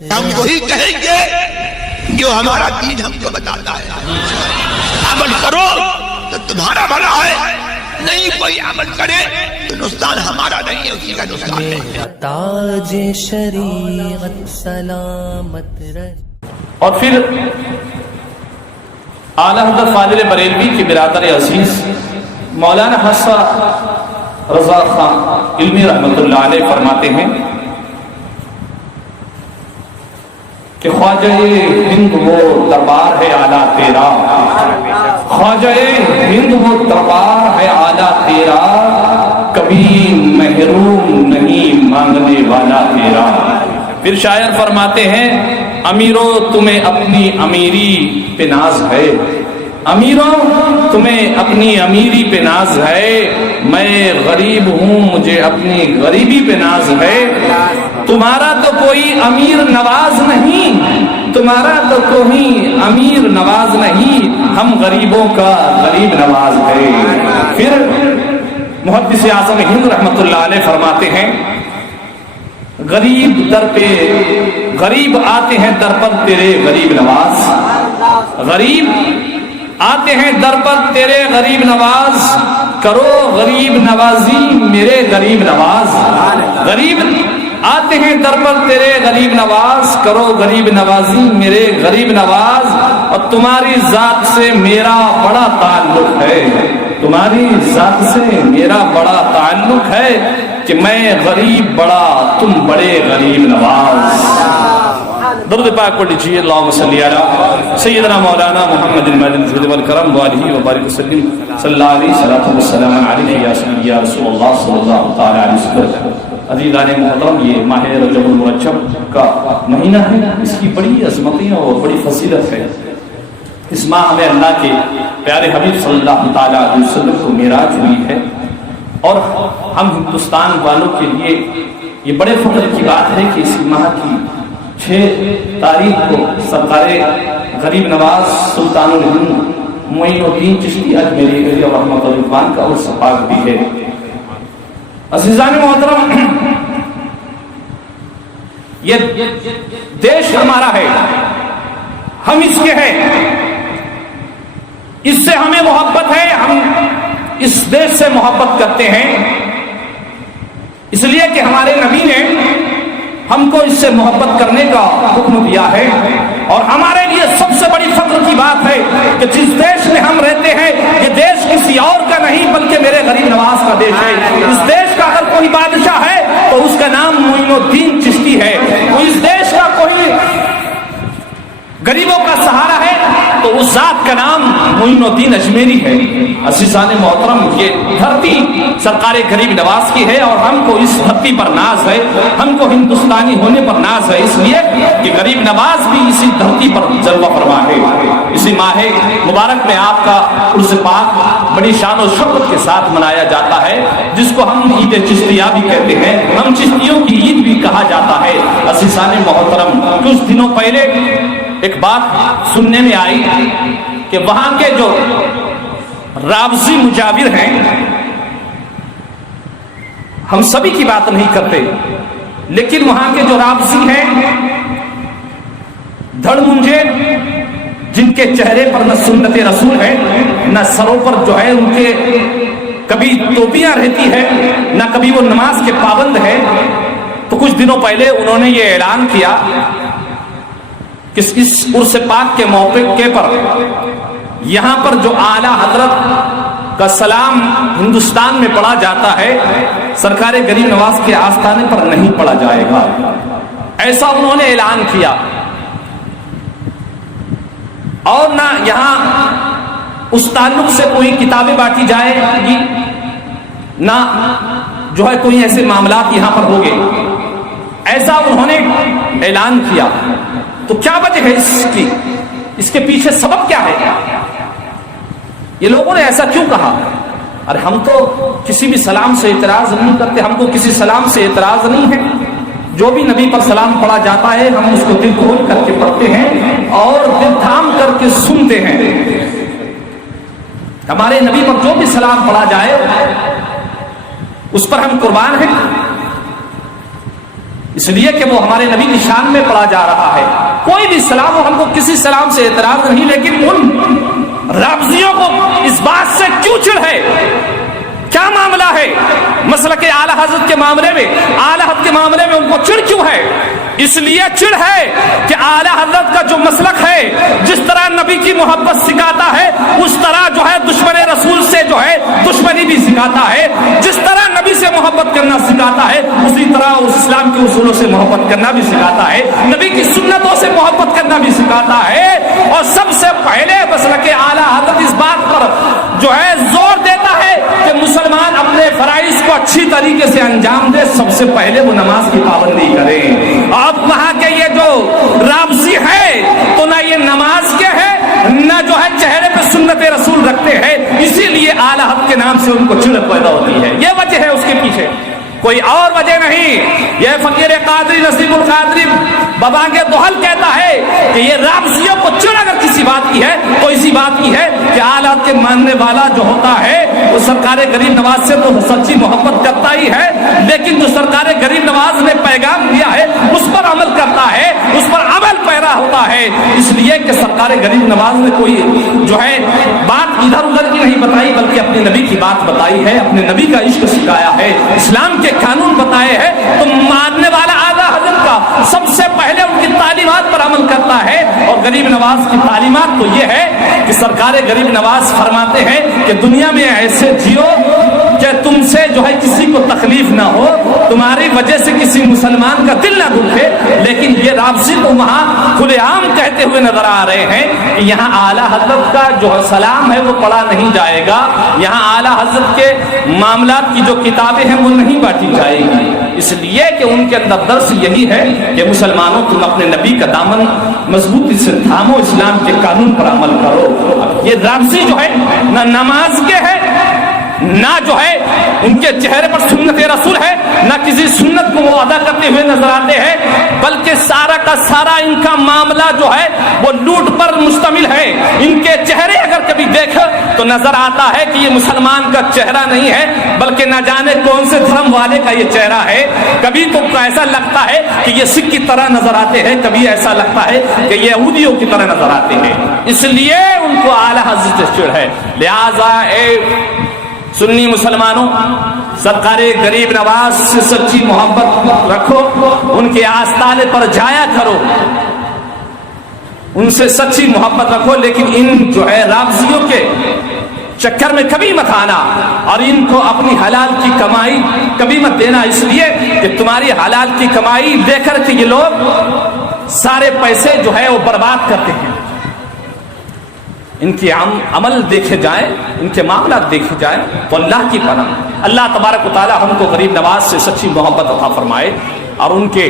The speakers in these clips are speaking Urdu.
ہم وہی کہیں گے جو ہمارا دین ہم کو بتاتا ہے. عمل کرو تو تمہارا بھلا ہے, نہیں کوئی عمل کرے تو نقصان ہمارا نہیں ہے, اسی کا نقصان ہے. تاج شریعت سلامت رہے. اور پھر اعلیٰ حضرت فاضل بریلوی کی برادر عزیز مولانا حسن رضا خان علمی رحمۃ اللہ علیہ فرماتے ہیں کہ خواجہ ہند وہ دربار ہے اعلیٰ تیرا, خواجہ ہند وہ دربار ہے اعلیٰ تیرا, کبھی محروم نہیں مانگنے والا تیرا. پھر شاعر فرماتے ہیں امیرو تمہیں اپنی امیری پہ ناز ہے, امیروں تمہیں اپنی امیری پہ ناز ہے, میں غریب ہوں مجھے اپنی غریبی پہ ناز ہے. تمہارا تو کوئی امیر نواز نہیں, تمہارا تو کوئی امیر نواز نہیں, ہم غریبوں کا غریب نواز ہے. پھر محدث اعظم ہند رحمۃ اللہ علیہ فرماتے ہیں غریب در پہ غریب آتے ہیں در پر تیرے غریب نواز, غریب آتے ہیں در پر تیرے غریب نواز, کرو غریب نوازی میرے غریب نواز. غریب آتے ہیں در پر تیرے غریب نواز, کرو غریب نوازی میرے غریب نواز. اور تمہاری ذات سے میرا بڑا تعلق ہے, تمہاری ذات سے میرا بڑا تعلق ہے کہ میں غریب بڑا تم بڑے غریب نواز. درود پاک پڑھ لیجیے. اللہم صلی علی سیدنا مولانا محمد المجد والکرم والہ وبارک وسلم صلی اللہ علیہ وسلم والسلام علیہ یا سیدی یا رسول اللہ صلی اللہ تعالی علیہ وسلم. عزیزان محترم, یہ ماہ رجب المرجب کا مہینہ ہے, اس کی بڑی عظمتیں اور بڑی فضیلت ہے. اس ماہ میں اللہ کے پیارے حبیب صلی اللہ تعالی علیہ وسلم کو معراج ہوئی ہے, اور ہم ہندوستان والوں کے لیے یہ بڑے فخر کی بات ہے کہ اس ماہ کی 6 تاریخ کو سرکار غریب نواز سلطان الہند معین الدین چشتی اجمیری رحمۃ اللہ کا عرس پاک بھی ہے. عزیزان محترم, یہ دیش ہمارا ہے, ہم اس کے ہیں, اس سے ہمیں محبت ہے, ہم اس دیش سے محبت کرتے ہیں, اس لیے کہ ہمارے نبی نے ہم کو اس سے محبت کرنے کا حکم دیا ہے. اور ہمارے لیے سب سے بڑی فخر کی بات ہے کہ جس دیش میں ہم رہتے ہیں یہ دیش کسی اور کا نہیں بلکہ میرے غریب نواز کا دیش ہے. اس دیش کا اگر کوئی بادشاہ ہے تو اس کا نام معین الدین چشتی ہے, اس دیش کا کوئی غریبوں کا سہارا ہے تو اس ذات کا نام معین الدین اجمیری ہے. عزیزان محترم, یہ دھرتی سرکار غریب نواز کی ہے, اور ہم کو اس دھرتی پر ناز ہے, ہم کو ہندوستانی ہونے پر ناز ہے, اس لیے کہ غریب نواز بھی اسی دھرتی پر جلوہ فرما ہے. اسی ماہ مبارک میں آپ کا عرس پاک بڑی شان و شوکت کے ساتھ منایا جاتا ہے, جس کو ہم عید چشتیہ بھی کہتے ہیں, ہم چشتیوں کی عید بھی کہا جاتا ہے. عزیزان محترم, کچھ دنوں پہلے ایک بات سننے میں آئی کہ وہاں کے جو رابضی مجاور ہیں, ہم سبھی کی بات نہیں کرتے, لیکن وہاں کے جو رابضی ہیں دھڑ منجے, جن کے چہرے پر نہ سنت رسول ہے, نہ سروں پر جو ہے ان کے کبھی ٹوپیاں رہتی ہے, نہ کبھی وہ نماز کے پابند ہے, تو کچھ دنوں پہلے انہوں نے یہ اعلان کیا کہ اس عرس پاک کے موقع پر یہاں پر جو اعلیٰ حضرت کا سلام ہندوستان میں پڑھا جاتا ہے, سرکار غریب نواز کے آستانے پر نہیں پڑھا جائے گا. ایسا انہوں نے اعلان کیا, اور نہ یہاں اس تعلق سے کوئی کتابیں بانٹی جائے گی, نہ جو ہے کوئی ایسے معاملات یہاں پر ہوں گے. ایسا انہوں نے اعلان کیا. تو کیا وجہ ہے اس کی, اس کے پیچھے سبب کیا ہے, یہ لوگوں نے ایسا کیوں کہا؟ ارے ہم تو کسی بھی سلام سے اعتراض نہیں کرتے, ہم کو کسی سلام سے اعتراض نہیں ہے, جو بھی نبی پر سلام پڑھا جاتا ہے ہم اس کو دل کھول کر کے پڑھتے ہیں اور دل تھام کر کے سنتے ہیں. ہمارے نبی پر جو بھی سلام پڑھا جائے اس پر ہم قربان ہیں. اس لیے کہ وہ ہمارے نبی کی شان میں پڑھا جا رہا ہے. کوئی بھی سلام ہو، ہم کو کسی سلام سے اعتراض نہیں، لیکن ان رافضیوں کو اس بات سے کیوں چڑ ہے؟ کیا معاملہ ہے؟ مسلک اعلی حضرت کے معاملے میں، اعلی حضرت کے معاملے میں ان کو چڑ کیوں ہے؟ اس لیے چڑ ہے کہ اعلی حضرت کا جو مسلک ہے، جس طرح نبی کی محبت سکھاتا ہے اس طرح جو ہے دشمن رسول سے جو ہے دشمنی بھی سکھاتا ہے. جس طرح نبی سے محبت کرنا سکھاتا ہے اسی طرح اس اسلام کے اصولوں سے محبت کرنا بھی سکھاتا ہے، نبی کی سنتوں سے محبت کرنا بھی سکھاتا ہے. اور سب سے پہلے مسلک اعلی حضرت اس بات پر جو ہے زور دیتا ہے کہ مسلمان اپنے فرائض کو اچھی طریقے سے انجام دے، سب سے پہلے وہ نماز کی پابندی کریں. اب وہاں کے یہ جو رافضی ہے تو نہ یہ نماز کے ہے، نہ جو ہے چہرے پہ سنت رسول رکھتے ہیں، اسی لیے اعلی حضرت کے نام سے ان کو چڑ پیدا ہوتی ہے. یہ وجہ ہے اس کے پیچھے، کوئی اور وجہ نہیں. یہ فقیر قادری نصیب القادری بابانگ دوحل کہتا ہے کہ یہ رافضیوں کو چڑ اگر کسی بات کی ہے تو اسی بات کی ہے کہ اعلی حضرت کے ماننے والا جو ہوتا ہے وہ سرکار غریب نواز سے تو سچی محبت کرتا ہی ہے، لیکن جو سرکار غریب نواز نے پیغام دیا ہے اس پر عمل کرتا ہے، اس پر عمل پیرا ہوتا ہے. اس لیے کہ سرکار غریب نواز نے کوئی جو ہے بات ادھر ادھر کی نہیں بتائی، بلکہ اپنے نبی کی بات بتائی ہے، اپنے نبی کا عشق سکھایا ہے، اسلام کے قانون بتائے ہیں. تو ماننے والا اعلی حضرت کا سب سے پہلے ان کی تعلیمات پر عمل کرتا ہے. اور غریب نواز کی تعلیمات تو یہ ہے کہ سرکار غریب نواز فرماتے ہیں کہ دنیا میں ایسے جیو کہ تم سے جو ہے کسی کو تکلیف نہ ہو، تمہاری وجہ سے کسی مسلمان کا دل نہ دکھے. لیکن یہ رافضی تو وہاں کھلے عام کہتے ہوئے نظر آ رہے ہیں کہ یہاں اعلی حضرت کا جو سلام ہے وہ پڑھا نہیں جائے گا، یہاں اعلی حضرت کے معاملات کی جو کتابیں ہیں وہ نہیں بانٹی جائے گی. اس لیے کہ ان کے اندر درس یہی ہے کہ مسلمانوں تم اپنے نبی کا دامن مضبوطی سے تھامو، اسلام کے قانون پر عمل کرو. یہ رافضی جو ہے نہ نماز کے ہے، نہ جو ہے ان کے چہرے پر سنت رسول ہے، نہ کسی سنت کو وہ ادا کرتے ہوئے نظر آتے ہیں، بلکہ سارا کا سارا ان کا معاملہ جو ہے وہ لوٹ پر مشتمل ہے. ان کے چہرے اگر کبھی دیکھو تو نظر آتا ہے کہ یہ مسلمان کا چہرہ نہیں ہے، بلکہ نہ جانے کون سے دھرم والے کا یہ چہرہ ہے. کبھی تو ایسا لگتا ہے کہ یہ سکھ کی طرح نظر آتے ہیں، کبھی ایسا لگتا ہے کہ یہ یہودیوں کی طرح نظر آتے ہیں. اس لیے ان کو اعلی حضرت سے چڑ ہے. لہذا سنی مسلمانوں، سرکار غریب نواز سے سچی محبت رکھو، ان کے آستانے پر جایا کرو، ان سے سچی محبت رکھو. لیکن ان جو ہے رافضیوں کے چکر میں کبھی مت آنا اور ان کو اپنی حلال کی کمائی کبھی مت دینا. اس لیے کہ تمہاری حلال کی کمائی لے کر کے یہ لوگ سارے پیسے جو ہے وہ برباد کرتے ہیں. ان کے عمل دیکھے جائیں، ان کے معاملات دیکھے جائیں تو اللہ کی پناہ. اللہ تبارک و تعالی ہم کو غریب نواز سے سچی محبت عطا فرمائے اور ان کے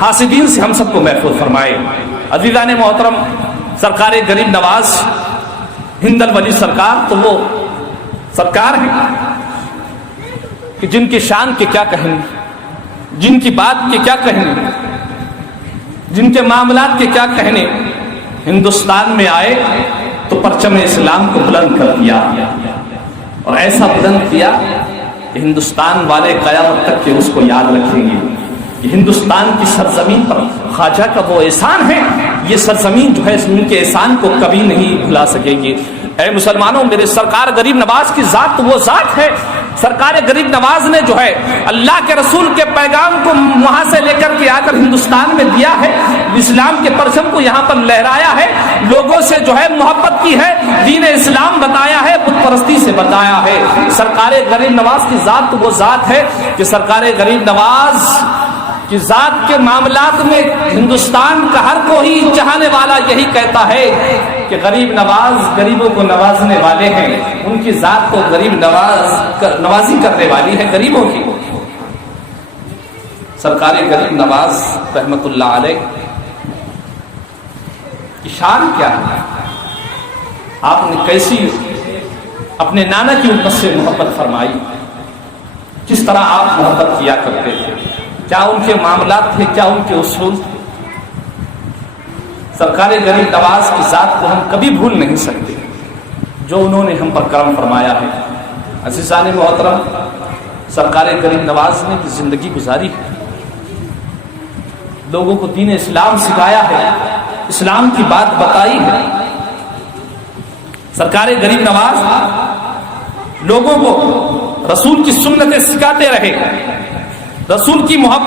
حاسدین سے ہم سب کو محفوظ فرمائے. عزیزان محترم، سرکار غریب نواز ہند الولی سرکار تو وہ سرکار ہیں کہ جن کی شان کے کیا کہیں، جن کی بات کے کیا کہنے، جن کے معاملات کے کیا کہنے. ہندوستان میں آئے تو پرچم اسلام کو بلند کر دیا اور ایسا بلند کیا کہ ہندوستان والے قیامت تک کے اس کو یاد رکھیں گے. یہ ہندوستان کی سرزمین پر خواجہ کا وہ احسان ہے، یہ سرزمین جو ہے ان کے احسان کو کبھی نہیں بھلا سکے گی. اے مسلمانوں، میرے سرکار غریب نواز کی ذات تو وہ ذات ہے. سرکار غریب نواز نے جو ہے اللہ کے رسول کے پیغام کو وہاں سے لے کر کے آ کر ہندوستان میں دیا ہے، اسلام کے پرچم کو یہاں پر لہرایا ہے، لوگوں سے جو ہے محبت کی ہے، دین اسلام بتایا ہے، بت پرستی سے بتایا ہے. سرکار غریب نواز کی ذات تو وہ ذات ہے کہ سرکار غریب نواز کی ذات کے معاملات میں ہندوستان کا ہر کوئی چاہنے والا یہی کہتا ہے کہ غریب نواز غریبوں کو نوازنے والے ہیں. ان کی ذات تو غریب نوازی کرنے والی ہے غریبوں کی. سرکار غریب نواز رحمت اللہ علیہ کی شان کیا ہے؟ آپ نے کیسی اپنے نانا کی امت سے محبت فرمائی، کس طرح آپ محبت کیا کرتے تھے، کیا ان کے معاملات تھے، کیا ان کے اصول تھے. سرکار غریب نواز کی ذات کو ہم کبھی بھول نہیں سکتے، جو انہوں نے ہم پر کرم فرمایا ہے. عزیزان محترم، سرکار غریب نواز نے زندگی گزاری ہے، لوگوں کو دین اسلام سکھایا ہے، اسلام کی بات بتائی ہے۔ سرکار غریب نواز لوگوں کو رسول کی سنتیں سکھاتے رہے، رسول کی محبت